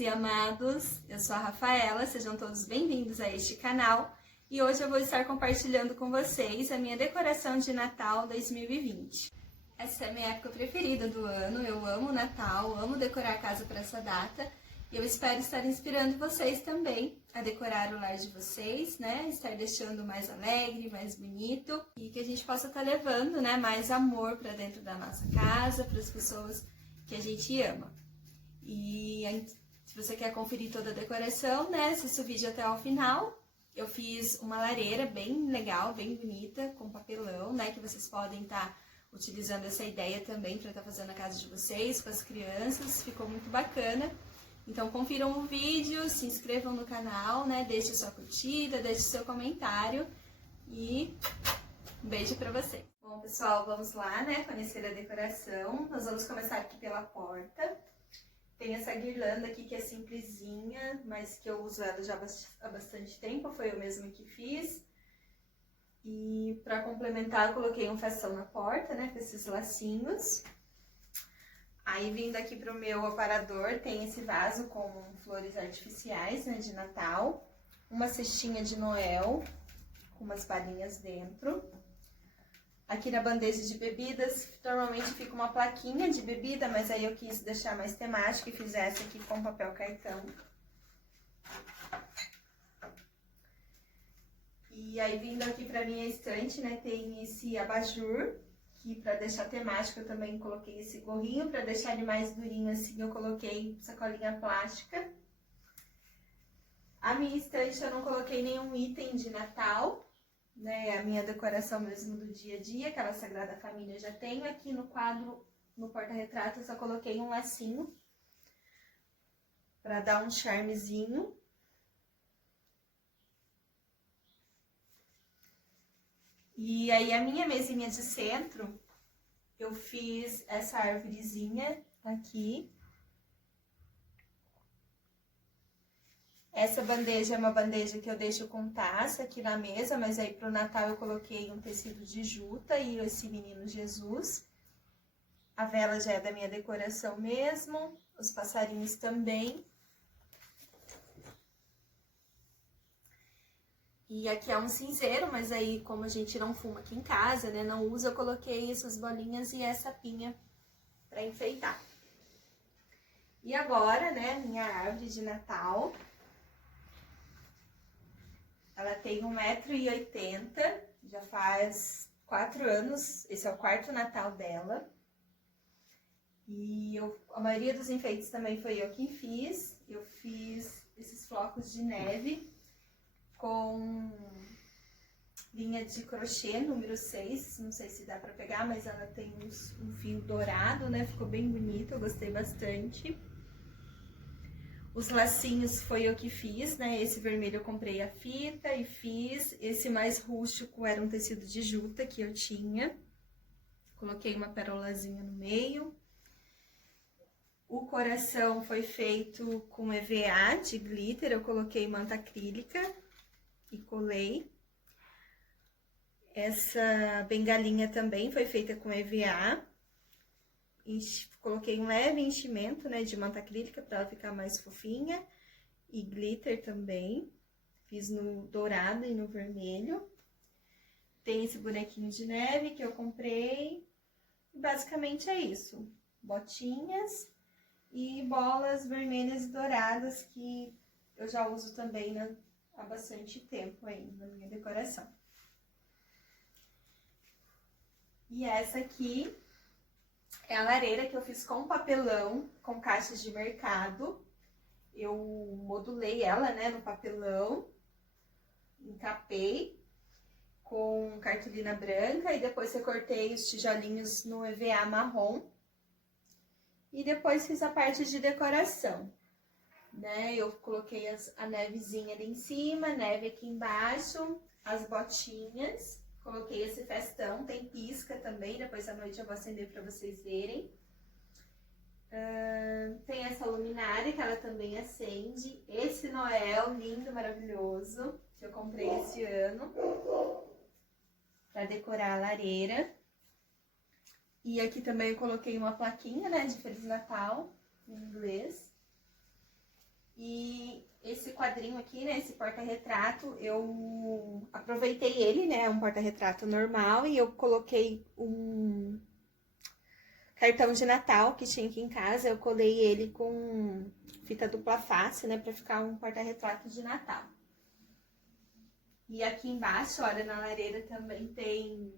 e amados, eu sou a Rafaela, sejam todos bem-vindos a este canal e hoje eu vou estar compartilhando com vocês a minha decoração de Natal 2020. Essa é a minha época preferida do ano, eu amo Natal, amo decorar a casa para essa data e eu espero estar inspirando vocês também a decorar o lar de vocês, né? Estar deixando mais alegre, mais bonito e que a gente possa estar levando, né, mais amor para dentro da nossa casa, para as pessoas que a gente ama. E se você quer conferir toda a decoração, né, assista o vídeo até o final. Eu fiz uma lareira bem legal, bem bonita, com papelão, né, que vocês podem estar utilizando essa ideia também para estar fazendo na casa de vocês, com as crianças, ficou muito bacana. Então confiram o vídeo, se inscrevam no canal, né, deixe sua curtida, deixe seu comentário e um beijo para vocês. Bom, pessoal, vamos lá, né, conhecer a decoração. Nós vamos começar aqui pela porta. Tem essa guirlanda aqui que é simplesinha, mas que eu uso ela já há bastante tempo, foi eu mesma que fiz. E para complementar, eu coloquei um festão na porta, né, com esses lacinhos. Aí, vindo aqui pro meu aparador, tem esse vaso com flores artificiais, né, de Natal. Uma cestinha de Noel, com umas balinhas dentro. Aqui na bandeja de bebidas, normalmente fica uma plaquinha de bebida, mas aí eu quis deixar mais temático e fiz essa aqui com papel cartão. E aí, vindo aqui pra minha estante, né, tem esse abajur, que pra deixar temático eu também coloquei esse gorrinho, pra deixar ele mais durinho assim, eu coloquei sacolinha plástica. A minha estante eu não coloquei nenhum item de Natal, né, a minha decoração mesmo do dia a dia, aquela Sagrada Família eu já tenho. Aqui no quadro, no porta-retrato, eu só coloquei um lacinho para dar um charmezinho. E aí a minha mesinha de centro, eu fiz essa árvorezinha aqui. Essa bandeja é uma bandeja que eu deixo com taça aqui na mesa, mas aí pro Natal eu coloquei um tecido de juta e esse menino Jesus. A vela já é da minha decoração mesmo, os passarinhos também. E aqui é um cinzeiro, mas aí como a gente não fuma aqui em casa, né, não usa, eu coloquei essas bolinhas e essa pinha para enfeitar. E agora, né, minha árvore de Natal. Ela tem 1,80 m, já faz 4 anos, esse é o quarto Natal dela. E a maioria dos enfeites também foi eu que fiz. Eu fiz esses flocos de neve com linha de crochê número 6, não sei se dá pra pegar, mas ela tem um fio dourado, né? Ficou bem bonito, eu gostei bastante. Os lacinhos foi eu que fiz, né? Esse vermelho eu comprei a fita e fiz. Esse mais rústico era um tecido de juta que eu tinha. Coloquei uma perolazinha no meio. O coração foi feito com EVA de glitter. Eu coloquei manta acrílica e colei. Essa bengalinha também foi feita com EVA. Coloquei um leve enchimento, né, de manta acrílica para ela ficar mais fofinha. E glitter também. Fiz no dourado e no vermelho. Tem esse bonequinho de neve que eu comprei. E basicamente é isso. Botinhas e bolas vermelhas e douradas que eu já uso também há bastante tempo aí na minha decoração. E essa aqui é a lareira que eu fiz com papelão, com caixas de mercado. Eu modulei ela, né, no papelão, encapei com cartolina branca e depois recortei os tijolinhos no EVA marrom. E depois fiz a parte de decoração, né? Eu coloquei a nevezinha ali em cima, neve aqui embaixo, as botinhas. Coloquei esse festão, tem pisca também, depois à noite eu vou acender para vocês verem. Tem essa luminária que ela também acende. Esse Noel lindo, maravilhoso, que eu comprei esse ano para decorar a lareira. E aqui também eu coloquei uma plaquinha, né, de Feliz Natal, em inglês. E esse quadrinho aqui, né, esse porta-retrato, eu aproveitei ele, né, um porta-retrato normal, e eu coloquei um cartão de Natal que tinha aqui em casa, eu colei ele com fita dupla face, né, pra ficar um porta-retrato de Natal. E aqui embaixo, olha, na lareira também tem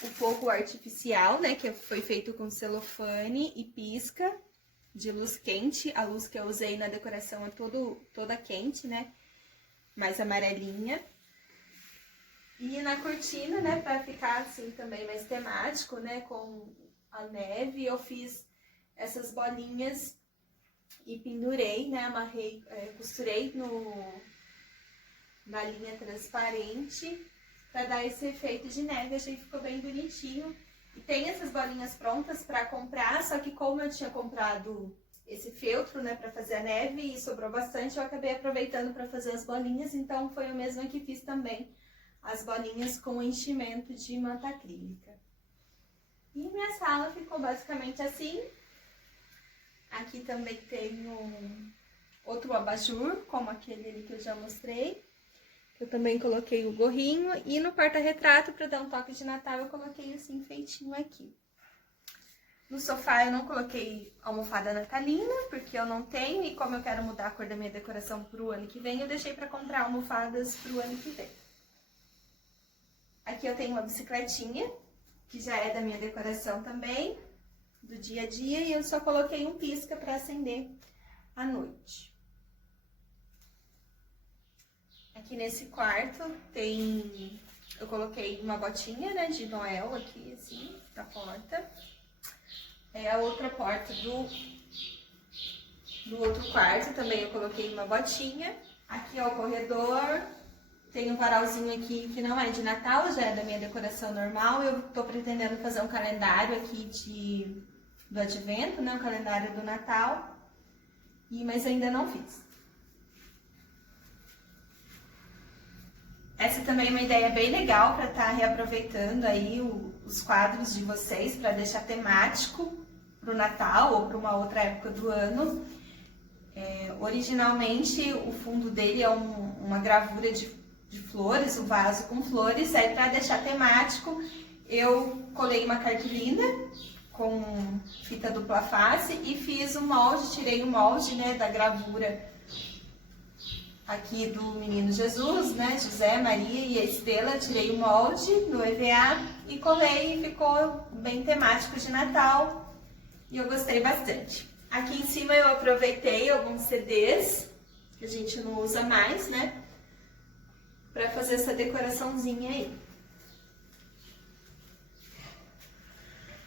o fogo artificial, né, que foi feito com celofane e pisca de luz quente. A luz que eu usei na decoração é toda quente, né, mais amarelinha. E na cortina, né, pra ficar assim também mais temático, né, com a neve, eu fiz essas bolinhas e pendurei, né, amarrei, costurei na linha transparente para dar esse efeito de neve. Achei que ficou bem bonitinho. E tem essas bolinhas prontas para comprar, só que como eu tinha comprado esse feltro, né, para fazer a neve e sobrou bastante, eu acabei aproveitando para fazer as bolinhas, então foi eu mesma que fiz também as bolinhas com enchimento de manta acrílica. E minha sala ficou basicamente assim. Aqui também tem outro abajur, como aquele ali que eu já mostrei. Eu também coloquei o gorrinho, e no porta-retrato, para dar um toque de Natal, eu coloquei esse enfeitinho aqui. No sofá eu não coloquei almofada natalina, porque eu não tenho, e como eu quero mudar a cor da minha decoração pro ano que vem, eu deixei para comprar almofadas pro ano que vem. Aqui eu tenho uma bicicletinha, que já é da minha decoração também, do dia a dia, e eu só coloquei um pisca para acender à noite. Aqui nesse quarto eu coloquei uma botinha, né, de Noel aqui, assim, na porta. É a outra porta do outro quarto, também eu coloquei uma botinha. Aqui é o corredor, tem um varalzinho aqui que não é de Natal, já é da minha decoração normal. Eu tô pretendendo fazer um calendário aqui do Advento, né, um calendário do Natal, mas ainda não fiz. Essa também é uma ideia bem legal para estar reaproveitando aí os quadros de vocês para deixar temático para o Natal ou para uma outra época do ano. Originalmente o fundo dele é uma gravura de flores, um vaso com flores. Aí para deixar temático eu colei uma cartolina com fita dupla face e fiz um molde, tirei o molde, né, da gravura aqui do Menino Jesus, né, José, Maria e a Estrela. Tirei o molde no EVA e colei, e ficou bem temático de Natal e eu gostei bastante. Aqui em cima eu aproveitei alguns CDs que a gente não usa mais, né, para fazer essa decoraçãozinha aí.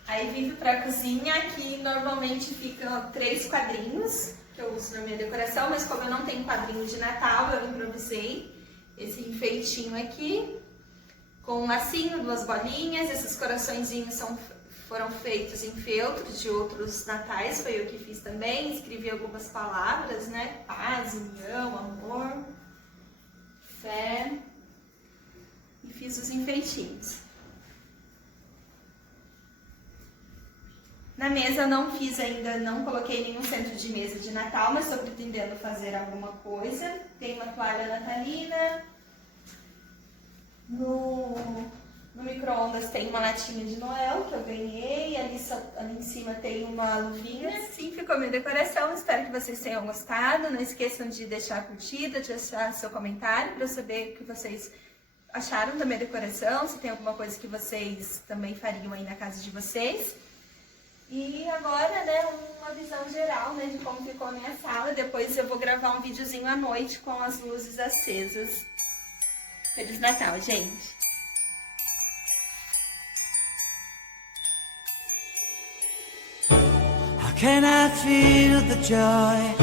Aí vindo para a cozinha, aqui normalmente ficam 3 quadrinhos que eu uso na minha decoração, mas como eu não tenho quadrinho de Natal, eu improvisei esse enfeitinho aqui, com um lacinho, 2 bolinhas. Esses coraçõezinhos foram feitos em feltro de outros natais, foi eu que fiz também. Escrevi algumas palavras, né, paz, união, amor, fé, e fiz os enfeitinhos. Na mesa eu não fiz ainda, não coloquei nenhum centro de mesa de Natal, mas estou pretendendo fazer alguma coisa. Tem uma toalha natalina. No micro-ondas tem uma latinha de Noel que eu ganhei. Ali em cima tem uma luvinha. Assim ficou minha decoração. Espero que vocês tenham gostado. Não esqueçam de deixar a curtida, de deixar seu comentário para eu saber o que vocês acharam da minha decoração. Se tem alguma coisa que vocês também fariam aí na casa de vocês. E agora, né, uma visão geral, né, de como ficou a minha sala. Depois eu vou gravar um videozinho à noite com as luzes acesas. Feliz Natal, gente! How can I feel the joy?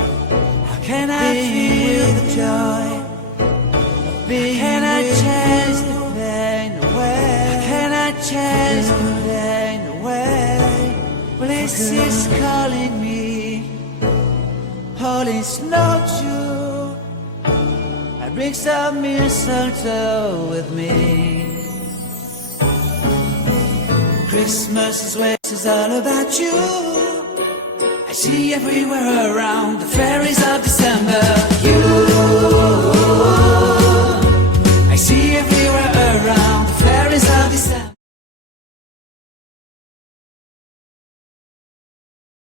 How can I feel the joy? How can I chase the pain away? How can I chase the pain away? Bliss is calling me, holy snowshoe. I bring some mistletoe with me. Christmas is all about you. I see everywhere around the fairies of December. You